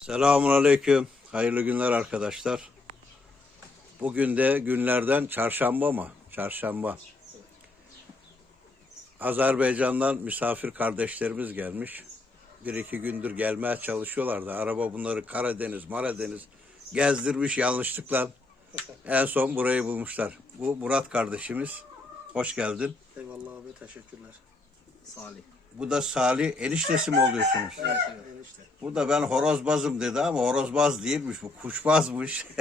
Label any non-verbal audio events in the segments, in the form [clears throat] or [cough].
Selamun Aleyküm. Hayırlı günler arkadaşlar. Bugün de günlerden çarşamba mı? Çarşamba. Azerbaycan'dan misafir kardeşlerimiz gelmiş. Bir iki gündür gelmeye çalışıyorlardı. Araba bunları Karadeniz, Maradeniz gezdirmiş yanlışlıkla. En son burayı bulmuşlar. Bu Murat kardeşimiz. Hoş geldin. Eyvallah abi teşekkürler. Salih. Bu da Salih. Eniştesi mi oluyorsunuz? Evet, enişte. Bu da ben horozbazım dedi ama horozbaz değilmiş bu kuşbazmış. [laughs]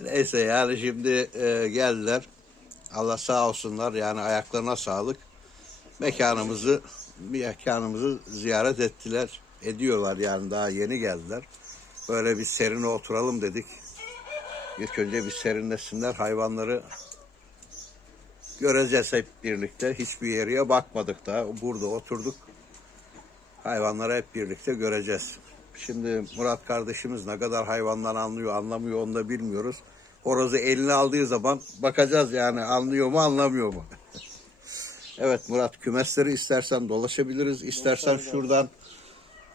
Neyse yani şimdi e, geldiler. Allah sağ olsunlar yani ayaklarına sağlık. Mekanımızı mekanımızı ziyaret ettiler. Ediyorlar yani daha yeni geldiler. Böyle bir serine oturalım dedik. İlk önce bir serinlesinler hayvanları göreceğiz hep birlikte. Hiçbir yere bakmadık da burada oturduk. Hayvanları hep birlikte göreceğiz. Şimdi Murat kardeşimiz ne kadar hayvandan anlıyor anlamıyor onu da bilmiyoruz. Horozu eline aldığı zaman bakacağız yani anlıyor mu anlamıyor mu? [laughs] evet Murat kümesleri istersen dolaşabiliriz. İstersen şuradan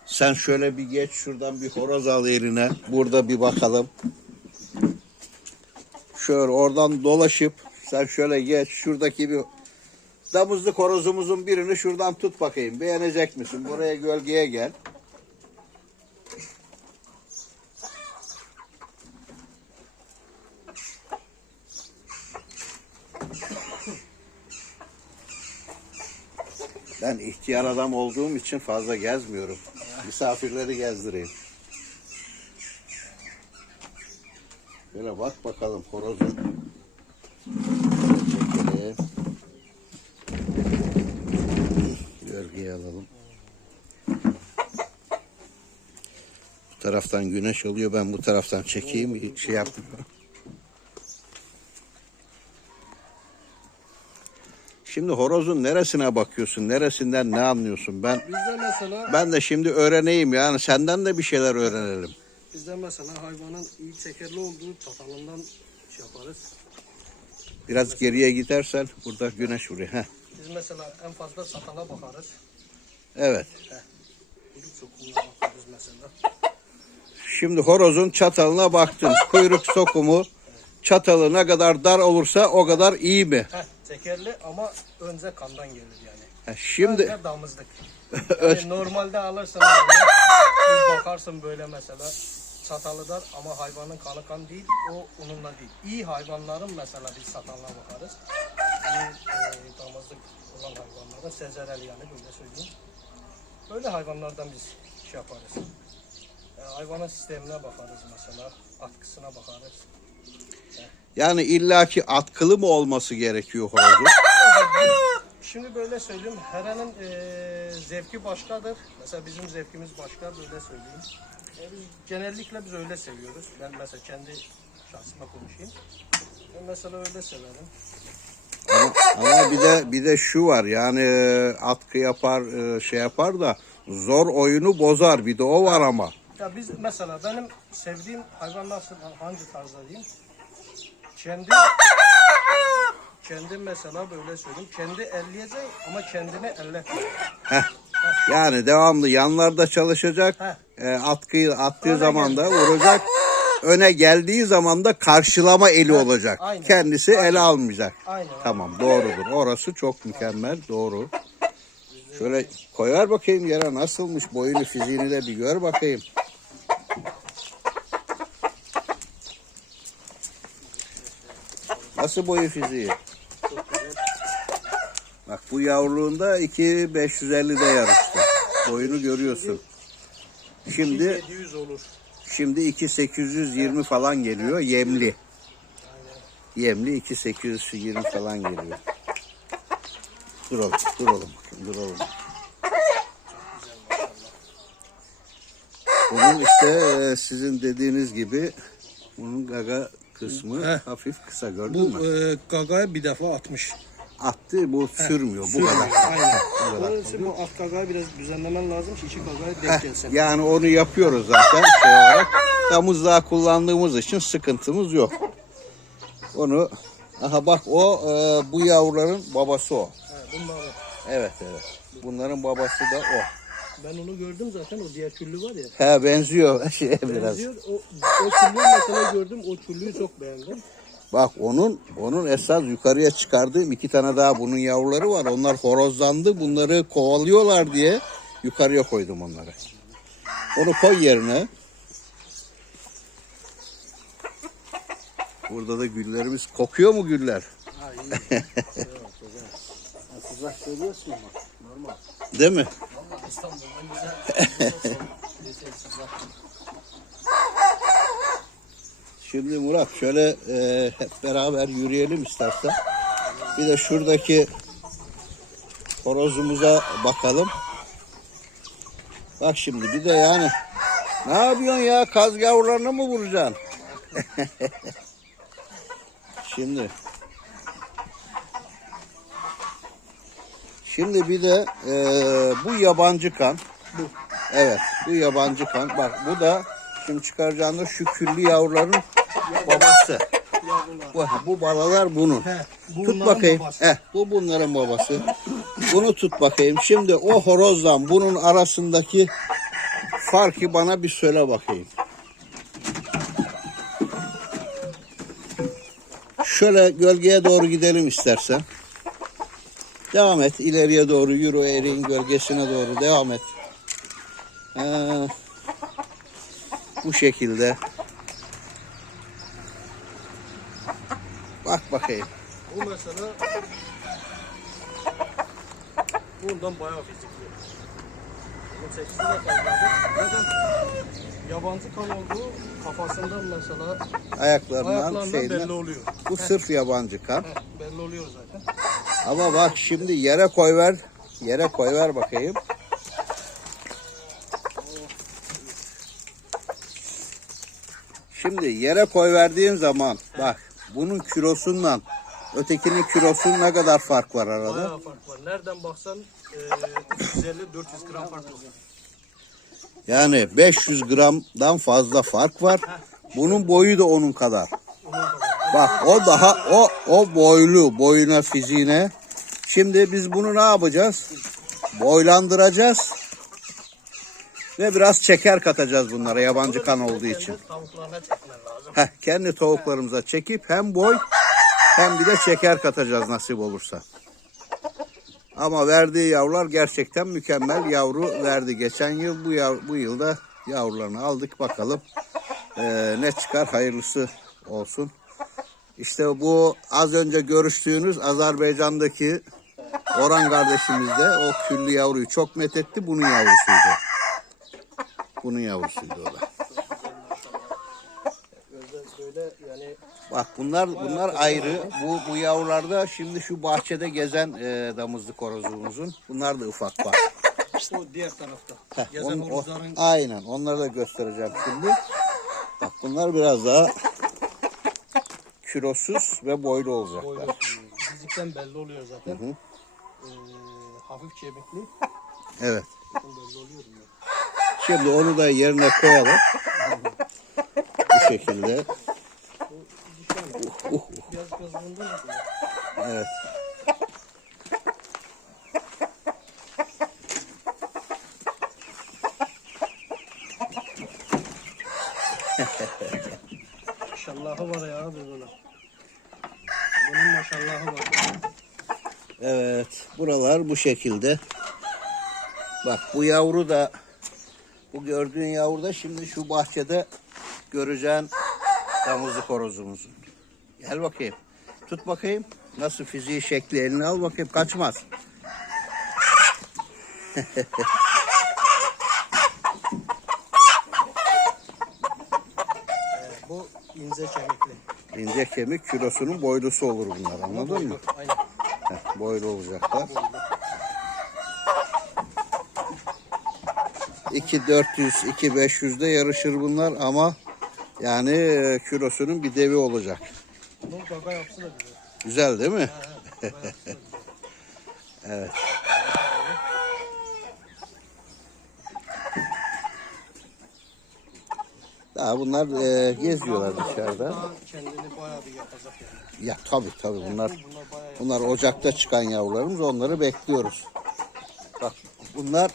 sen şöyle bir geç şuradan bir horoz al eline. Burada bir bakalım. Şöyle oradan dolaşıp sen şöyle geç şuradaki bir damızlık horozumuzun birini şuradan tut bakayım. Beğenecek misin? Buraya gölgeye gel. Ben ihtiyar adam olduğum için fazla gezmiyorum. Misafirleri gezdireyim. Böyle bak bakalım horozun. Çekelim. Gölgeye alalım. Bu taraftan güneş oluyor. Ben bu taraftan çekeyim. Şey yapmıyorum. Şimdi horozun neresine bakıyorsun? Neresinden ne anlıyorsun? Ben Bizde mesela ben de şimdi öğreneyim yani senden de bir şeyler öğrenelim. bizde mesela hayvanın iyi tekerli olduğu çatalından şey yaparız. Biraz geriye gidersen burada güneş vuruyor. Heh. Biz mesela en fazla satala bakarız. Evet. Kuyruk sokumuna bakarız mesela. Şimdi horozun çatalına baktın. Kuyruk sokumu çatalı ne kadar dar olursa o kadar iyi mi? Heh, tekerli ama önce kandan gelir yani. Ha, Şimdi Önce damızlık. [laughs] Yani normalde biz bakarsın böyle mesela çatalı dar ama hayvanın kanı kan değil, o onunla değil. İyi hayvanların mesela biz satalına bakarız. İyi e, damızlık olan hayvanlara, sezerel yani böyle söyleyeyim. Böyle hayvanlardan biz şey yaparız. E, hayvanın sistemine bakarız mesela, atkısına bakarız. yani illaki atkılı mı olması gerekiyor horozun? [laughs] Şimdi böyle söyleyeyim, herenin e, zevki başkadır. Mesela bizim zevkimiz başka, böyle söyleyeyim. E, biz genellikle biz öyle seviyoruz. Ben mesela kendi şahsıma konuşayım. Ben mesela öyle severim. Ama, ama bir de bir de şu var yani e, atkı yapar e, şey yapar da zor oyunu bozar bir de o var ama. Ya biz mesela benim sevdiğim hayvan nasıl, hangi tarzda diyeyim? Kendi kendi mesela böyle söyleyeyim. Kendi elleyecek ama kendini elletmiyor. Heh. Yani devamlı yanlarda çalışacak. E, atkıyı attığı Öne zaman da vuracak. Öne geldiği zaman da karşılama eli olacak. aynen. Kendisi ele almayacak. Aynen. Tamam doğrudur. Orası çok mükemmel. Doğru. Şöyle koyar bakayım yere nasılmış boyunu fiziğini de bir gör bakayım. Nasıl boyu fiziği? Bak bu yavruluğunda 2550'de yarıştı. Boyunu görüyorsun. Şimdi 700 olur. şimdi 2820 falan geliyor yemli. Yemli 2820 falan geliyor. Duralım, duralım bakayım, duralım. Bunun işte e, sizin dediğiniz gibi bunun gaga kısmı Heh. hafif kısa gördün Bu mü? e, gagaya bir defa atmış. Attı bu sürmüyor bu kadar. Aynen. Bu kadar. Onun için bu alt gagayı biraz düzenlemen lazım ki içi gagaya denk gelsin. yani onu yapıyoruz zaten [laughs] şey olarak. Damızlığa kullandığımız için sıkıntımız yok. Onu aha bak o e, bu yavruların babası o. He, bunlar Evet evet. Bunların babası da o. Ben onu gördüm zaten o diğer türlü var ya. He benziyor [laughs] şeye biraz. Benziyor. O, o türlüyü mesela gördüm. O türlüyü çok beğendim. Bak onun onun esas yukarıya çıkardığım iki tane daha bunun yavruları var. Onlar horozlandı. Bunları kovalıyorlar diye yukarıya koydum onları. Onu koy yerine. Burada da güllerimiz kokuyor mu güller? Ha iyi. [laughs] Sıcak söylüyorsun ama normal. Değil mi? [laughs] Şimdi Murat şöyle e, hep beraber yürüyelim istersen. Bir de şuradaki horozumuza bakalım. Bak şimdi bir de yani ne yapıyorsun ya kaz yavrularını mı vuracaksın? [laughs] şimdi Şimdi bir de e, bu yabancı kan. Bu. Evet bu yabancı kan. Bak bu da şimdi çıkaracağında şu küllü yavruların babası. Bu, bu balalar bunun. He, Tut bakayım. babası. Heh, bu bunların babası. Bunu tut bakayım. Şimdi o horozla bunun arasındaki farkı bana bir söyle bakayım. Şöyle gölgeye doğru gidelim istersen. Devam et. ileriye doğru yürü eriğin gölgesine doğru devam et. Ee, bu şekilde. Bak bakayım. Bu mesela bundan bayağı fizikli. Bunun çekisi de fazladır. Yabancı kan olduğu kafasından mesela Ayaklarından ayaklarından şeyden. belli oluyor. Bu sırf yabancı kan. Heh, belli oluyor zaten. Ama bak şimdi yere koy ver. Yere koy ver bakayım. Şimdi yere koy verdiğin zaman bak bunun kilosundan ötekinin kilosunun ne kadar fark var arada? Bayağı fark var. Nereden baksan e, 350-400 gram fark var. Yani 500 gramdan fazla fark var. Bunun boyu da onun kadar. Onun kadar. Bak o daha o o boylu boyuna fiziğine. Şimdi biz bunu ne yapacağız? Boylandıracağız. Ve biraz çeker katacağız bunlara yabancı kan olduğu için. Heh, kendi tavuklarımıza çekip hem boy hem bir de şeker katacağız nasip olursa. Ama verdiği yavrular gerçekten mükemmel yavru verdi. Geçen yıl bu yav, bu yılda yavrularını aldık bakalım ee, ne çıkar hayırlısı olsun. İşte bu az önce görüştüğünüz Azerbaycan'daki Orhan kardeşimiz de o küllü yavruyu çok methetti. Bunun yavrusuydu. Bunun yavrusuydu o da. Bak bunlar bunlar ayrı. Bu bu yavrularda şimdi şu bahçede gezen e, damızlık horozumuzun. Bunlar da ufak bak. o diğer tarafta. Heh, Gezen onu- o- aynen onları da göstereceğim şimdi. Bak bunlar biraz daha kilosuz ve boylu olacaklar. boylu. Fizikten belli oluyor zaten. Hı hı. Ee, hafif kemikli. Evet. Belli oluyor bunlar. Şimdi onu da yerine koyalım. Bu şekilde. Uh, uh, Biraz de evet. Maşallahı var ya abi bunun. Bunun maşallahı var. Evet. Buralar bu şekilde. Bak bu yavru da bu gördüğün yavru da şimdi şu bahçede göreceğin damızlık horozumuzun. Gel bakayım. Tut bakayım. Nasıl fiziği şekli eline al bakayım. Kaçmaz. Bu ince kemikli. İnce kemik kilosunun boylusu olur bunlar anladın mı? Aynen. Heh, boylu olacaklar. 2400 2500'de yarışır bunlar ama yani e, kilosunun bir devi olacak. Güzel. Değil mi? Güzel. [laughs] Evet. Daha bunlar e, geziyorlar dışarıda. Kendini bayağı bir. Ya tabii tabii bunlar bunlar ocakta çıkan yavrularımız onları bekliyoruz. Bak bunlar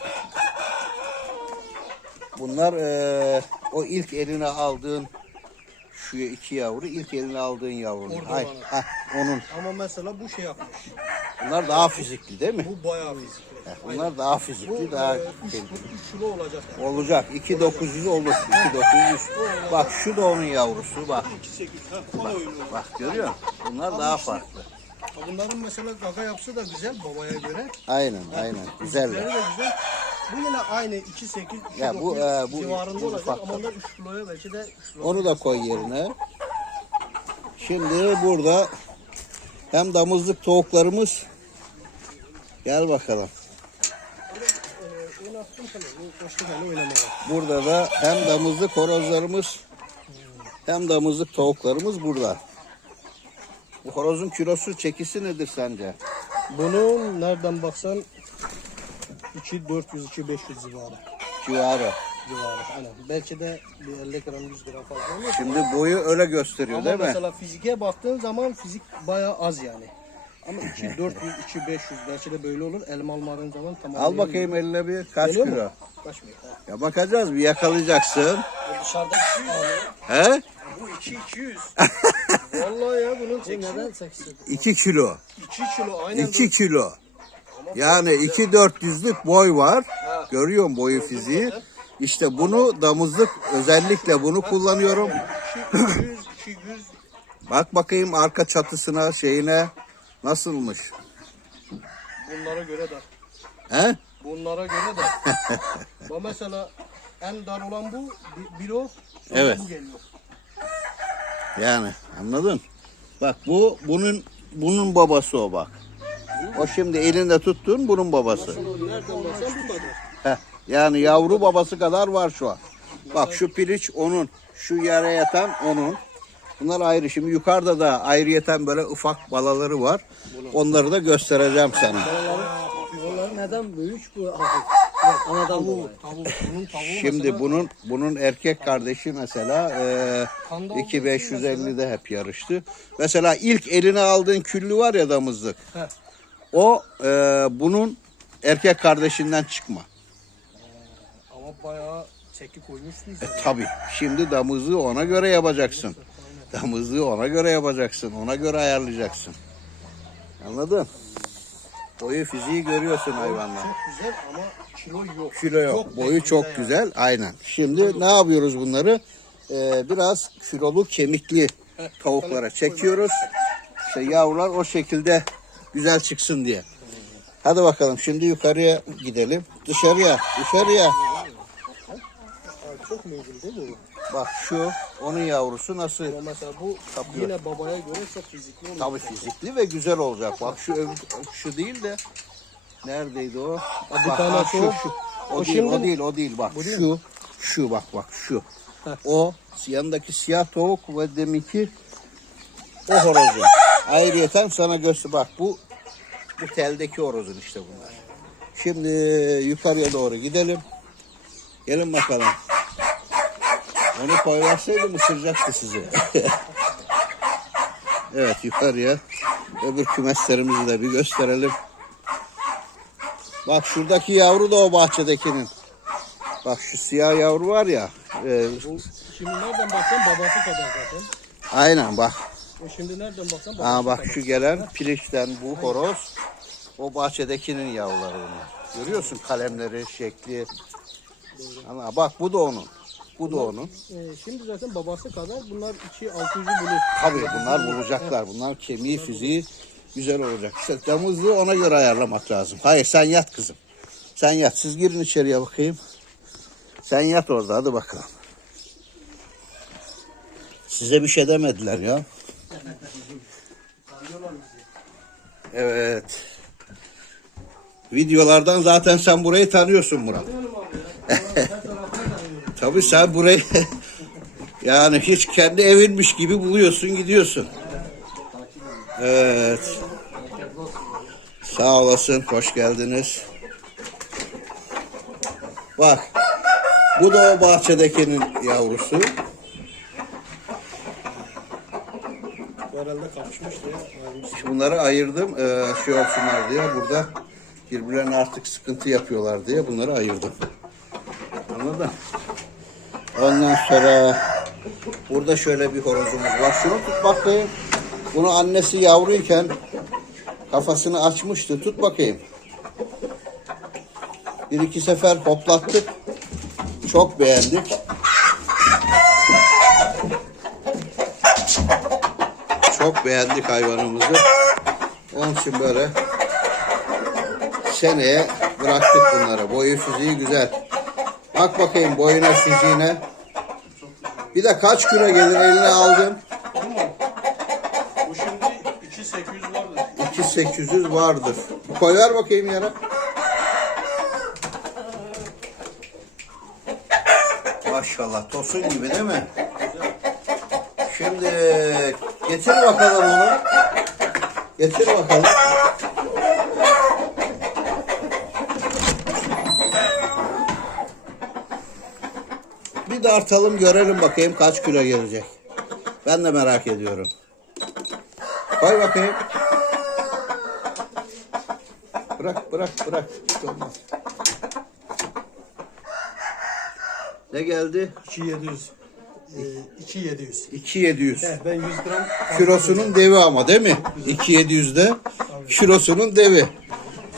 Bunlar eee, o ilk eline aldığın şu iki yavru ilk eline aldığın yavru. Orada olanı. heh, onun. Ama mesela bu şey yapmış. Bunlar daha fizikli değil mi? Bu bayağı fizikli. Bunlar daha Bu fizikli, daha e, üç, şey- üç kilo olacak. Yani. olacak. 2900 olur. 2900. Bak şu da onun yavrusu bak. 2-8. Ha, o da. Bak görüyor musun? Bunlar daha farklı. Ha, Bunların mesela gaga yapısı da güzel babaya göre. Aynen aynen. De güzel. Bu yine aynı 2-8, Ya bu, 2-9 e, bu- civarında bu olacak ufak. ama onlar 3 kiloya belki de 3 kilo. Onu da koy yerine. Şimdi burada hem damızlık tavuklarımız gel bakalım. Oynattım sana. Bu koştu beni oynamaya. Burada da hem damızlık horozlarımız hem damızlık tavuklarımız burada. Bu horozun kilosu çekisi nedir sence? Bunun nereden baksan 2-400-2-500 civarı. Civarı. civarı. Aynen. Belki de bir 50 gram 100 gram fazla olur. Şimdi boyu öyle gösteriyor Ama değil mi? mesela fizike baktığın zaman fizik bayağı az yani. Ama 2 400 2 500 belki de böyle olur. Elma almadığın zaman tamam. Al bakayım eline bir kaç Geliyor mu? kilo. Kaçmıyor. Ha. Ya bakacağız bir yakalayacaksın. Bu dışarıda 200 alıyor. He? Bu 2 200. Vallahi ya bunun [laughs] 800? 2 kilo. 2 kilo aynen. 2 kilo. Yani 2 400'lük boy var. Ha. Görüyor musun boyu fiziği? İşte bunu damızlık özellikle bunu kullanıyorum. 200 [clears throat] 200 Bak bakayım arka çatısına şeyine nasılmış. bunlara göre de. He? Bunlara göre de. [laughs] Bak mesela en dar olan bu bir, bir o. sonra Evet. Bu geliyor. Yani anladın? Bak bu bunun bunun babası o bak. O şimdi elinde tuttuğun bunun babası. Nereden baksan bu kadar. Heh, yani yavru babası kadar var şu an. Bak şu piliç onun. Şu yere yatan onun. Bunlar ayrı. Şimdi yukarıda da ayrıyeten böyle ufak balaları var. Onları da göstereceğim sana. Onlar neden büyük bu hafif? Yok, anadan bunun tavuğu Şimdi mesela, bunun bunun erkek kardeşi mesela e, Kanda olduğu için 2550'de hep yarıştı. Mesela ilk eline aldığın küllü var ya damızlık. Heh. O e, bunun erkek kardeşinden çıkma. ama bayağı çeki koymuşsun. E tabi. Şimdi damızlığı ona göre yapacaksın. Damızlığı ona göre yapacaksın. Ona göre ayarlayacaksın. Anladın? Boyu fiziği görüyorsun hayvanlar. Çok güzel ama kilo yok. Kilo yok. Boyu belli çok yani. güzel. Aynen. Şimdi ne yapıyoruz bunları? Ee, biraz kilolu kemikli tavuklara çekiyoruz. İşte yavrular o şekilde güzel çıksın diye. Hadi bakalım şimdi yukarıya gidelim. Dışarıya, dışarıya. Çok mevcut değil mi bu? Bak şu onun yavrusu nasıl? Ama mesela bu yine babaya göre çok fizikli olur. Tabii fizikli ve güzel olacak. Bak şu şu değil de neredeydi o? bir bak, tane bak, şu. şu, şu. O, O değil, o şimdi- değil, o değil. Bak Bu değil şu, şu bak bak şu. O yanındaki siyah tavuk ve deminki o horozun. Ayrıyeten sana göster bak bu bu teldeki horozun işte bunlar. Şimdi yukarıya doğru gidelim. Gelin bakalım. Onu koyverseydim ısıracaktı sizi. [laughs] evet yukarıya. Öbür kümeslerimizi de bir gösterelim. Bak şuradaki yavru da o bahçedekinin. Bak şu siyah yavru var ya. e, şimdi nereden baksan babası kadar zaten. aynen bak. O şimdi nereden baksan babası Aa bak kadar. şu gelen pilişten bu horoz. O bahçedekinin yavruları bunlar. Görüyorsun kalemleri, şekli. Ama bak bu da onun. Bu da onun. Ee, şimdi zaten babası kadar bunlar 2 600'ü bulur. Tabii bunlar bulacaklar. Bunlar kemiği, fiziği güzel olacak. İşte damızlığı ona göre ayarlamak lazım. Hayır sen yat kızım. Sen yat. Siz girin içeriye bakayım. Sen yat orada hadi bakalım. Size bir şey demediler ya. Evet. Videolardan zaten sen burayı tanıyorsun Murat. [laughs] Tabii sen burayı [laughs] yani hiç kendi evinmiş gibi buluyorsun gidiyorsun. Evet. Sağ olasın. Hoş geldiniz. Bak. Bu da o bahçedekinin yavrusu. Bu herhalde kapışmıştı ya. bunları ayırdım. eee, şey olsunlar diye. Burada birbirlerine artık sıkıntı yapıyorlar diye bunları ayırdım. Anladın? Ondan sonra burada şöyle bir horozumuz var. Şunu tut bakayım. Bunu annesi yavruyken kafasını açmıştı. Tut bakayım. Bir iki sefer hoplattık. Çok beğendik. Çok beğendik hayvanımızı. Onun için böyle seneye bıraktık bunları. Boyu fiziği güzel. Bak bakayım boyuna fiziğine. Bir de kaç kilo gelir eline aldın? Bu mu? Bu şimdi 2800 vardır. 2800 vardır. Koy ver bakayım yana. Maşallah tosun gibi değil mi? Şimdi getir bakalım onu. Getir bakalım. Bir dartalım görelim bakayım kaç kilo gelecek. Ben de merak ediyorum. Koy bakayım. Bırak bırak bırak. Hiç olmaz. Ne geldi? 2700. Ee, 2700. 2700. He, ben 100 gram Kilosunun devi ama değil mi? 2700'de kilosunun devi.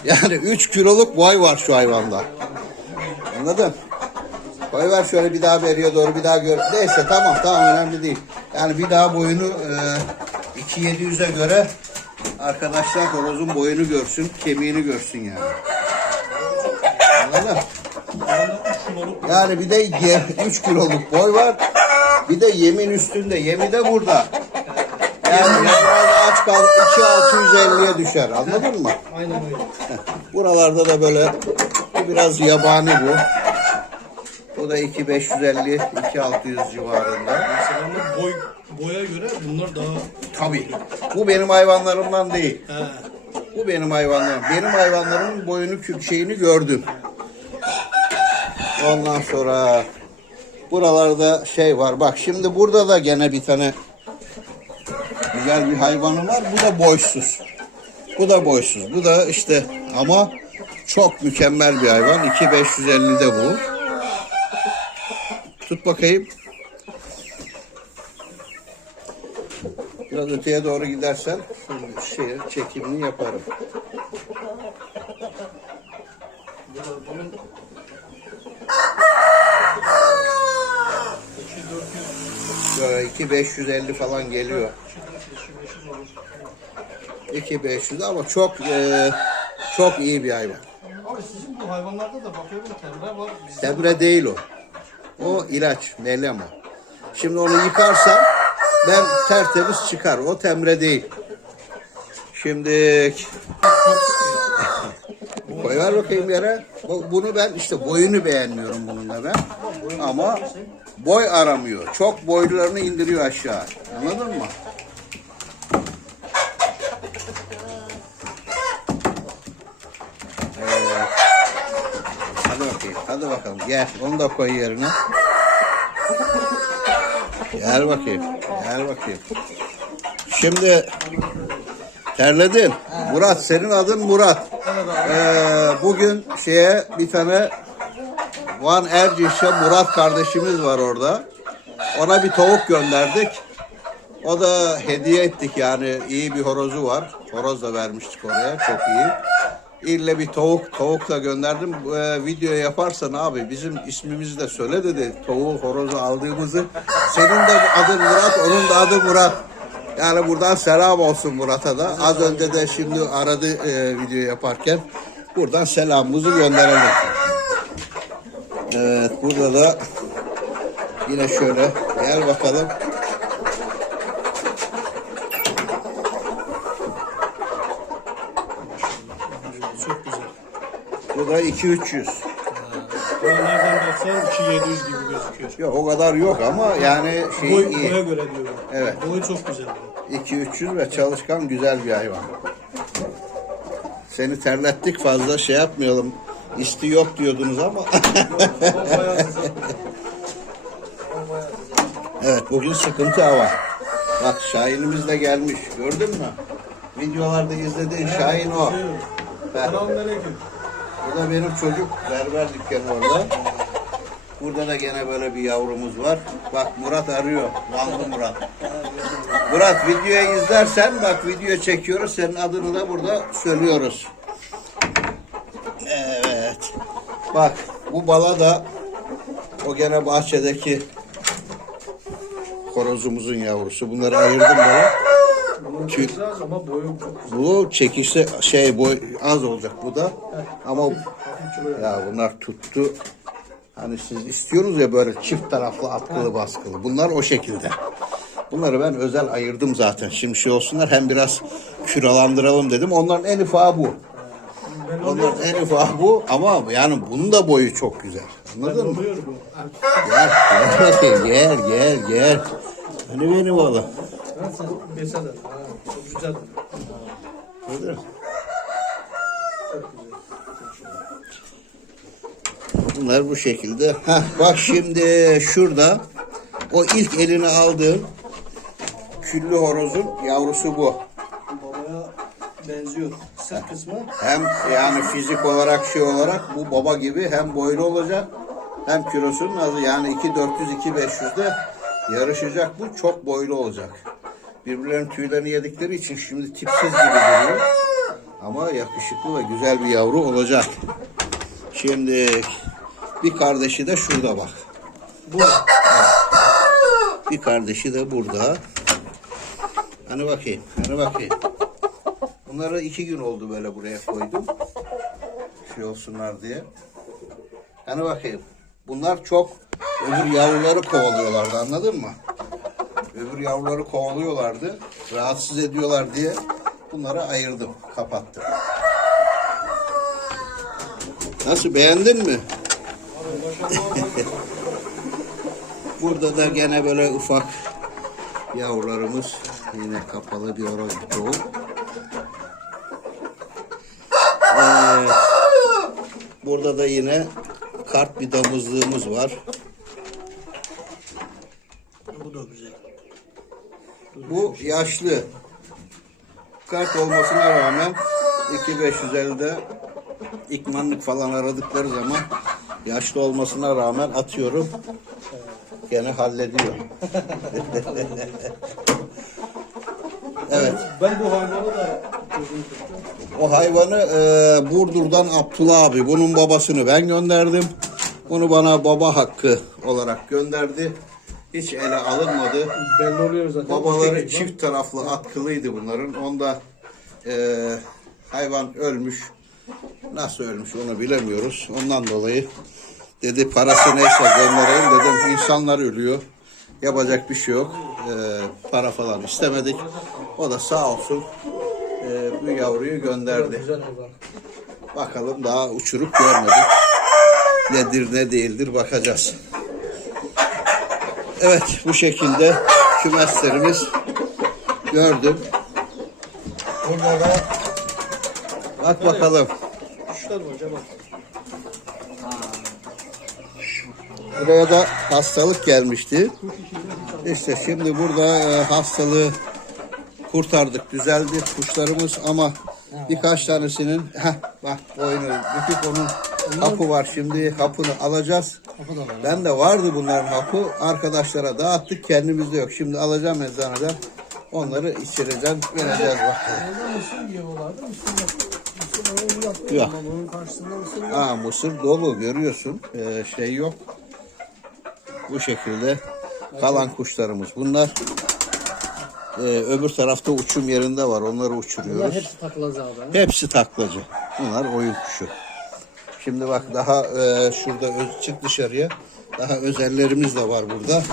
Yani 3 kiloluk boy var şu hayvanda. Anladın? Koy ver şöyle bir daha beriye doğru bir daha gör. Neyse tamam tamam önemli değil. Yani bir daha boyunu e, 2700'e göre arkadaşlar horozun boyunu görsün, kemiğini görsün yani. Anladın? Yani bir de 3 kiloluk boy var. Bir de yemin üstünde. Yemi de burada. Yani normalde aç kal 2650'ye düşer. Anladın mı? Aynen öyle. Buralarda da böyle biraz yabani bu. Da 2550 2600 civarında. Mesela bu boy boya göre bunlar daha Tabii. Bu benim hayvanlarımdan değil. he, Bu benim hayvanlarım. Benim hayvanlarımın boyunu şeyini gördüm. Ondan sonra buralarda şey var. Bak şimdi burada da gene bir tane güzel bir hayvanım var. Bu da boysuz. Bu da boysuz. Bu da işte ama çok mükemmel bir hayvan. 2550'de bu. Tut bakayım. Biraz öteye doğru gidersen şey, çekimini yaparım. Böyle 2550 falan geliyor. 2500 ama çok e, çok iyi bir hayvan. Abi sizin bu hayvanlarda da bakıyorum temre var. Temre değil o. O ilaç, melema. Şimdi onu yıkarsam ben tertemiz çıkar. O temre değil. Şimdi [laughs] koy ver bakayım yere. Bu- Bunu ben işte boyunu beğenmiyorum bununla ben. Ama boy aramıyor. Çok boylarını indiriyor aşağı. Anladın mı? Evet. Hadi bakayım. Hadi bakalım. Gel. Onu da koy yerine. Gel bakayım. Gel bakayım. Şimdi terledin. Murat senin adın Murat. Ee, bugün şeye bir tane Van Erciş'e Murat kardeşimiz var orada. Ona bir tavuk gönderdik. O da hediye ettik yani iyi bir horozu var. Horoz da vermiştik oraya çok iyi. İlle bir tavuk, tavuk da gönderdim. Bu, e, video yaparsan abi bizim ismimizi de söyle dedi. Tavuğu, horozu aldığımızı. Senin de adın Murat, onun da adı Murat. Yani buradan selam olsun Murat'a da. Az önce de şimdi aradı e, video yaparken. Buradan selamımızı gönderelim. Evet burada da yine şöyle gel bakalım. çok güzel. Bu da 2-300. Ama nereden baksan 2700 gibi gözüküyor. Yok o kadar yok ama yani şey Boy, iyi. boya göre diyorum. Evet. Boyu çok güzel. 2-300 ve çalışkan güzel bir hayvan. Seni terlettik fazla şey yapmayalım. İsti yok diyordunuz ama. [laughs] evet bugün sıkıntı hava. Bak Şahin'imiz de gelmiş. Gördün mü? Videolarda izlediğin Şahin o. Selamünaleyküm. Bu da benim çocuk. Berber dükkanı orada. Burada da gene böyle bir yavrumuz var. Bak Murat arıyor. Vanlı Murat. Murat videoyu izlersen bak video çekiyoruz. Senin adını da burada söylüyoruz. Evet. Bak bu bala da o gene bahçedeki horozumuzun yavrusu. Bunları ayırdım böyle. Ama boyu güzel. Bu çekişte şey boy az olacak bu da. Ama ya bunlar tuttu. Hani siz istiyorsunuz ya böyle çift taraflı atkılı baskılı. Bunlar o şekilde. Bunları ben özel ayırdım zaten. Şimdi şey olsunlar hem biraz küralandıralım dedim. Onların en ufağı bu. Onların en ufağı bu ama yani bunun da boyu çok güzel. Anladın mı? Gel, gel gel, gel, gel. Hani benim oğlum. Ha, mesela de. Ha, çok güzel. Çok güzel. Bunlar bu şekilde. Heh, bak şimdi şurada o ilk eline aldığım küllü horozun yavrusu bu. Babaya benziyor. Sırt kısmı Hem yani fizik olarak şey olarak bu baba gibi hem boylu olacak hem kilosunun azı yani 2400 2500'de yarışacak bu çok boylu olacak. Birbirlerinin tüylerini yedikleri için şimdi tipsiz gibi duruyor. Ama yakışıklı ve güzel bir yavru olacak. Şimdi bir kardeşi de şurada bak. bu. Bir kardeşi de burada. Hani bakayım, hani bakayım. Bunları iki gün oldu böyle buraya koydum. Şey olsunlar diye. Hani bakayım. Bunlar çok öbür yavruları kovalıyorlardı anladın mı? Öbür yavruları kovalıyorlardı. Rahatsız ediyorlar diye bunları ayırdım, kapattım. Nasıl beğendin mi? [laughs] Burada da gene böyle ufak yavrularımız yine kapalı bir çoğu. Evet. Burada da yine kart bir damızlığımız var. Bu da güzel. Bu yaşlı. Kart olmasına rağmen 2550'de ikmanlık falan aradıkları zaman yaşlı olmasına rağmen atıyorum. Gene hallediyor. [laughs] evet. Ben bu hayvanı da. O hayvanı e, Burdur'dan Abdullah abi. Bunun babasını ben gönderdim. Bunu bana baba hakkı olarak gönderdi. Hiç ele alınmadı. Belli oluyor zaten. Babaları şey- çift taraflı atkılıydı bunların. Onda e, hayvan ölmüş. Nasıl ölmüş onu bilemiyoruz. Ondan dolayı dedi parası neyse göndereyim dedim. İnsanlar ölüyor. Yapacak bir şey yok. E, para falan istemedik. O da sağ olsun e, bu yavruyu gönderdi. Bakalım daha uçurup görmedik. Nedir ne değildir bakacağız. Evet bu şekilde kümeslerimiz gördüm. Burada da bak bakalım. Buraya da hastalık gelmişti. İşte şimdi burada e, hastalığı kurtardık, düzeldi kuşlarımız ama birkaç tanesinin heh, bak boynu bükük onun hapı var. Şimdi hapını alacağız. Ben de vardı bunların hapı. Arkadaşlara dağıttık. Kendimizde yok. Şimdi alacağım eczaneden. Onları içireceğim, vereceğiz bakalım. Mısır yok. Mısır onu yapıyor. Yok. Ama bunun karşısında mısır yok. Aa mısır dolu görüyorsun. Ee, şey yok. Bu şekilde kalan kuşlarımız. Bunlar Ee, öbür tarafta uçum yerinde var. Onları Bunlar uçuruyoruz. hepsi takılacak abi. Hepsi taklacı. Bunlar oyun kuşu. Şimdi bak daha e, şurada öz, çık dışarıya. Daha özellerimiz de var burada.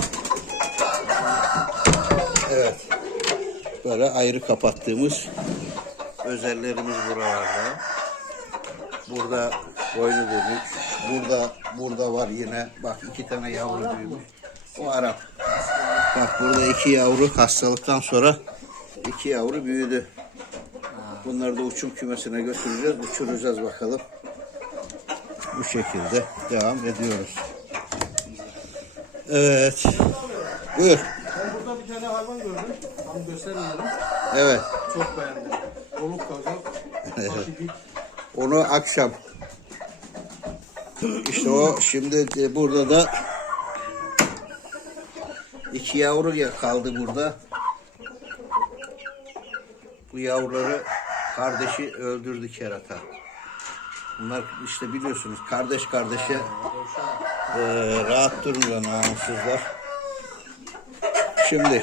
Evet. Böyle ayrı kapattığımız özellerimiz buralarda. Burada boynu dönük. Burada burada var yine. Bak iki tane yavru büyümüş. O Arap. Bak burada iki yavru hastalıktan sonra iki yavru büyüdü. Bunları da uçum kümesine götüreceğiz, uçuracağız bakalım. Bu şekilde devam ediyoruz. Evet. Buyur. Ben burada bir tane hayvan gördüm. Tam göstermiyorum. Evet. Çok beğendim. Oluk. Başı dik. Onu akşam İşte o şimdi de burada da iki yavru ya kaldı burada. Bu yavruları kardeşi öldürdü kerata. Bunlar işte biliyorsunuz kardeş kardeşe eee, rahat durmuyor namussuzlar. Şimdi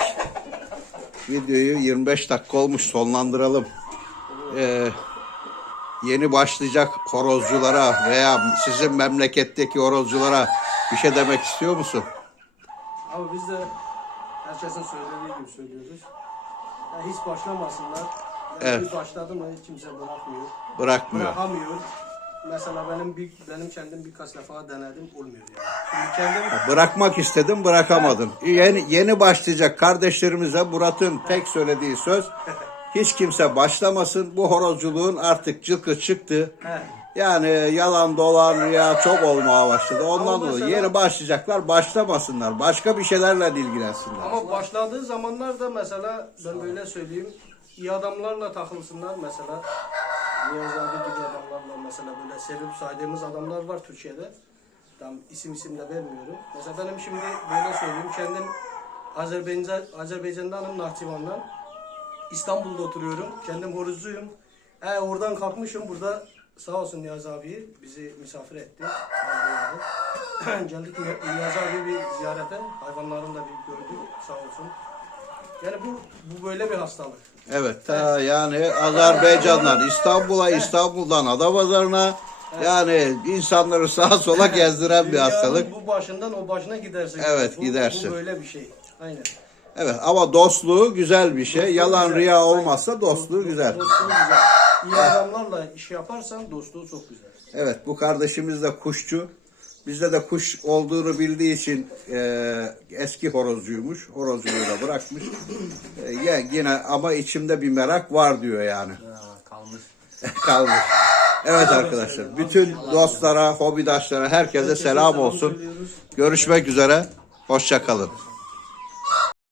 videoyu 25 dakika olmuş sonlandıralım. Eee, yeni başlayacak horozculara veya sizin memleketteki horozculara bir şey demek istiyor musun? Abi biz de herkesin söylediği gibi söylüyoruz. Ya hiç başlamasınlar. Yani Evet. Bir başladı mı kimse bırakmıyor. Bırakmıyor. Bırakamıyor. Mesela benim bir, benim kendim birkaç defa denedim olmuyor yani. Şimdi kendim Bırakmak istedim bırakamadın. Yeni, yeni başlayacak kardeşlerimize Murat'ın tek söylediği söz hiç kimse başlamasın. Bu horozculuğun artık cılkı çıktı. He. Yani yalan dolan rüya çok olmaya başladı. Ondan Ama dolayı mesela- yeni başlayacaklar başlamasınlar. Başka bir şeylerle ilgilensinler. Ama başladığı zamanlarda mesela ben böyle söyleyeyim iyi adamlarla takılsınlar mesela. Niyazi abi gibi adamlarla mesela böyle sevip saydığımız adamlar var Türkiye'de. Tam isim isim de vermiyorum. Mesela benim şimdi böyle söyleyeyim kendim Azerbaycan Azerbaycan'danım Nahçıvan'dan. İstanbul'da oturuyorum. Kendim horozcuyum. E, oradan kalkmışım burada sağ olsun Niyazi abi bizi misafir etti. Geldik Ni- Niyazi abi bir ziyarete. Hayvanlarını da bir gördük sağ olsun. Yani bu bu böyle bir hastalık. Evet ta yani Azerbaycan'dan İstanbul'a, İstanbul'dan Adapazarı'na yani insanları sağa sola gezdiren bir Dünyanın hastalık. Bu başından o başına gidersin. Evet, Bu- gidersin. Bu böyle bir şey. Aynen. Evet ama dostluğu güzel bir şey. Yalan güzel. riya olmazsa dostluğu güzel. Dostluğu güzel. İyi adamlarla iş yaparsan dostluğu çok güzel. Evet bu kardeşimiz de kuşçu. Bizde de kuş olduğunu bildiği için e, eski horozcuymuş. Horozculuğu da bırakmış. E, ya yine ama içimde bir merak var diyor yani. kalmış. [laughs] Kalmış. Evet arkadaşlar. Bütün dostlara, hobidaşlara herkese selam olsun. Görüşmek üzere. Hoşça kalın.